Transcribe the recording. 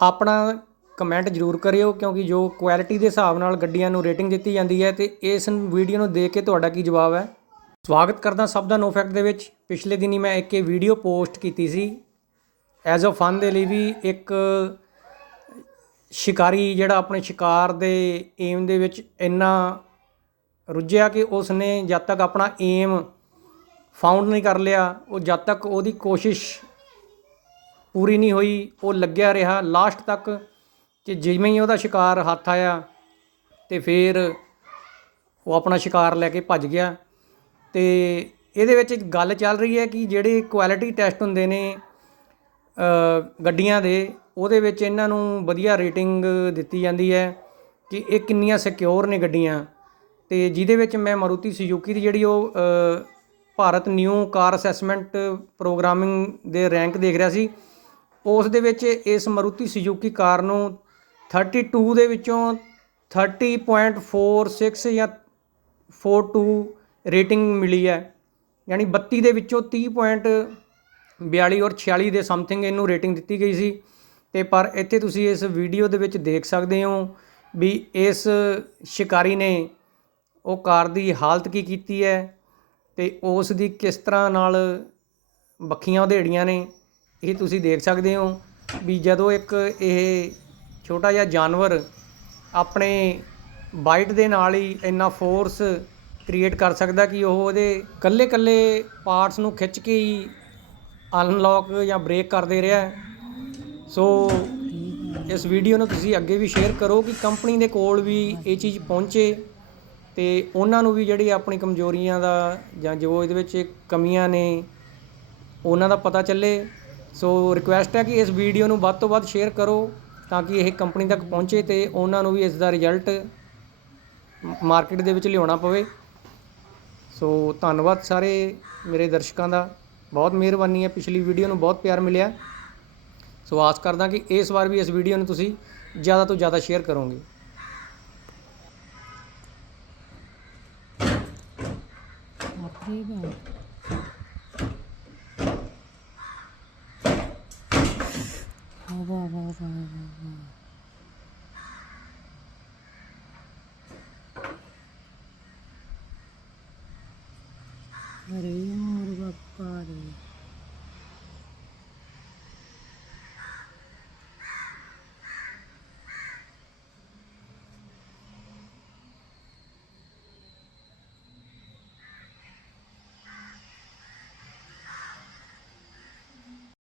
ਆਪਣਾ ਕਮੈਂਟ ਜ਼ਰੂਰ ਕਰਿਓ, ਕਿਉਂਕਿ ਜੋ ਕੁਆਲਿਟੀ ਦੇ ਹਿਸਾਬ ਨਾਲ ਗੱਡੀਆਂ ਨੂੰ ਰੇਟਿੰਗ ਦਿੱਤੀ ਜਾਂਦੀ ਹੈ ਤੇ ਇਸ ਵੀਡੀਓ ਨੂੰ ਦੇਖ ਕੇ ਤੁਹਾਡਾ ਕੀ ਜਵਾਬ ਹੈ? ਸਵਾਗਤ ਕਰਦਾ ਸਭ ਦਾ ਨੋ ਫੈਕਟ ਦੇ ਵਿੱਚ। ਪਿਛਲੇ ਦਿਨੀ ਮੈਂ ਇੱਕ ਇਹ ਵੀਡੀਓ ਪੋਸਟ ਕੀਤੀ ਸੀ। ਐਜ਼ ਅ ਫਨ ਦੇ ਲਈ ਵੀ ਇੱਕ ਸ਼ਿਕਾਰੀ ਜਿਹੜਾ ਆਪਣੇ ਸ਼ਿਕਾਰ ਦੇ ਏਮ ਦੇ ਵਿੱਚ ਇੰਨਾ ਰੁੱਝਿਆ ਕਿ ਉਸ ਨੇ ਜਦ ਤੱਕ ਆਪਣਾ ਏਮ ਫਾਊਂਡ ਨਹੀਂ ਕਰ ਲਿਆ, ਉਹ ਜਦ ਤੱਕ ਉਹਦੀ ਕੋਸ਼ਿਸ਼ ਪੂਰੀ ਨਹੀਂ ਹੋਈ, ਉਹ ਲੱਗਿਆ ਰਿਹਾ। ਲਾਸਟ ਤੱਕ ਕਿ ਜਿਵੇਂ ਹੀ ਉਹਦਾ ਸ਼ਿਕਾਰ ਹੱਥ ਆਇਆ ਤੇ ਫਿਰ ਉਹ ਆਪਣਾ ਸ਼ਿਕਾਰ ਲੈ ਕੇ ਭੱਜ ਗਿਆ। ਅਤੇ ਇਹਦੇ ਵਿੱਚ ਗੱਲ ਚੱਲ ਰਹੀ ਹੈ ਕਿ ਜਿਹੜੇ ਕੁਆਲਿਟੀ ਟੈਸਟ ਹੁੰਦੇ ਨੇ ਗੱਡੀਆਂ ਦੇ, ਉਹਦੇ ਵਿੱਚ ਇਹਨਾਂ ਨੂੰ ਵਧੀਆ ਰੇਟਿੰਗ ਦਿੱਤੀ ਜਾਂਦੀ ਹੈ ਕਿ ਇਹ ਕਿੰਨੀਆਂ ਸਿਕਿਉਰ ਨੇ ਗੱਡੀਆਂ। ਤੇ ਜਿਹਦੇ ਵਿੱਚ ਮੈਂ ਮਾਰੂਤੀ ਸੁਜ਼ੂਕੀ ਦੀ ਜਿਹੜੀ ਉਹ Bharat new car assessment programming ਦੇ ਰੈਂਕ ਦੇਖ ਰਿਹਾ ਸੀ ਉਸ ਦੇ ਵਿੱਚ ਇਸ ਮਾਰੂਤੀ ਸੁਜ਼ੂਕੀ ਕਾਰ ਨੂੰ 32 ਦੇ ਵਿੱਚੋਂ 30.46 ਜਾਂ 42 ਰੇਟਿੰਗ ਮਿਲੀ ਹੈ। ਯਾਨੀ 32 ਦੇ ਵਿੱਚੋਂ 30.42 ਔਰ 46 ਦੇ ਸਮਥਿੰਗ ਇਹਨੂੰ ਰੇਟਿੰਗ ਦਿੱਤੀ ਗਈ ਸੀ। ਤੇ ਪਰ ਇੱਥੇ ਤੁਸੀਂ ਇਸ ਵੀਡੀਓ ਦੇ ਵਿੱਚ ਦੇਖ ਸਕਦੇ ਹੋ ਵੀ ਇਸ ਸ਼ਿਕਾਰੀ ਨੇ ਉਹ ਕਾਰ ਦੀ ਹਾਲਤ ਕੀ ਕੀਤੀ ਹੈ ਤੇ ਉਸ ਦੀ ਕਿਸ ਤਰ੍ਹਾਂ ਨਾਲ ਬੱਖੀਆਂ ਉਧੇੜੀਆਂ ਨੇ। ਇਹ ਤੁਸੀਂ ਦੇਖ ਸਕਦੇ ਹੋ ਵੀ ਜਦੋਂ ਇੱਕ ਇਹ ਛੋਟਾ ਜਿਹਾ ਜਾਨਵਰ ਆਪਣੇ ਬਾਈਟ ਦੇ ਨਾਲ ਹੀ ਇੰਨਾ ਫੋਰਸ ਕ੍ਰੀਏਟ ਕਰ ਸਕਦਾ ਕਿ ਉਹ ਉਹਦੇ ਕੱਲੇ ਕੱਲੇ ਪਾਰਟਸ ਨੂੰ ਖਿੱਚ ਕੇ ਹੀ ਅਨਲੌਕ ਜਾਂ ਬ੍ਰੇਕ ਕਰਦੇ ਰਿਹਾ ਸੋ ਇਸ ਵੀਡੀਓ ਨੂੰ ਤੁਸੀਂ ਅੱਗੇ ਵੀ ਸ਼ੇਅਰ ਕਰੋ ਕਿ ਕੰਪਨੀ ਦੇ ਕੋਲ ਵੀ ਇਹ ਚੀਜ਼ ਪਹੁੰਚੇ ਤੇ ਉਹਨਾਂ ਨੂੰ ਵੀ ਜਿਹੜੀ ਆਪਣੀ ਕਮਜ਼ੋਰੀਆਂ ਦਾ ਜਾਂ ਜੋ ਇਹਦੇ ਵਿੱਚ ਕਮੀਆਂ ਨੇ, ਉਹਨਾਂ ਦਾ ਪਤਾ ਚੱਲੇ। ਸੋ ਰਿਕੁਐਸਟ ਹੈ ਕਿ ਇਸ ਵੀਡੀਓ ਨੂੰ ਵੱਧ ਤੋਂ ਵੱਧ ਸ਼ੇਅਰ ਕਰੋ ਤਾਂ ਕਿ ਇਹ ਕੰਪਨੀ ਤੱਕ ਪਹੁੰਚੇ ਤੇ ਉਹਨਾਂ ਨੂੰ ਵੀ ਇਸ ਦਾ ਰਿਜ਼ਲਟ ਮਾਰਕੀਟ ਦੇ ਵਿੱਚ ਲਿਆਉਣਾ ਪਵੇ। ਸੋ ਧੰਨਵਾਦ ਸਾਰੇ ਮੇਰੇ ਦਰਸ਼ਕਾਂ ਦਾ। ਬਹੁਤ ਮਿਹਰਬਾਨੀ ਹੈ। ਪਿਛਲੀ ਵੀਡੀਓ ਨੂੰ ਬਹੁਤ ਪਿਆਰ ਮਿਲਿਆ। ਸੋ ਆਸ ਕਰਦਾ ਕਿ ਇਸ ਵਾਰ ਵੀ ਇਸ ਵੀਡੀਓ ਨੂੰ ਤੁਸੀਂ ਜ਼ਿਆਦਾ ਤੋਂ ਜ਼ਿਆਦਾ ਸ਼ੇਅਰ ਕਰੋਗੇ। 어머 어머 어머 어머 나를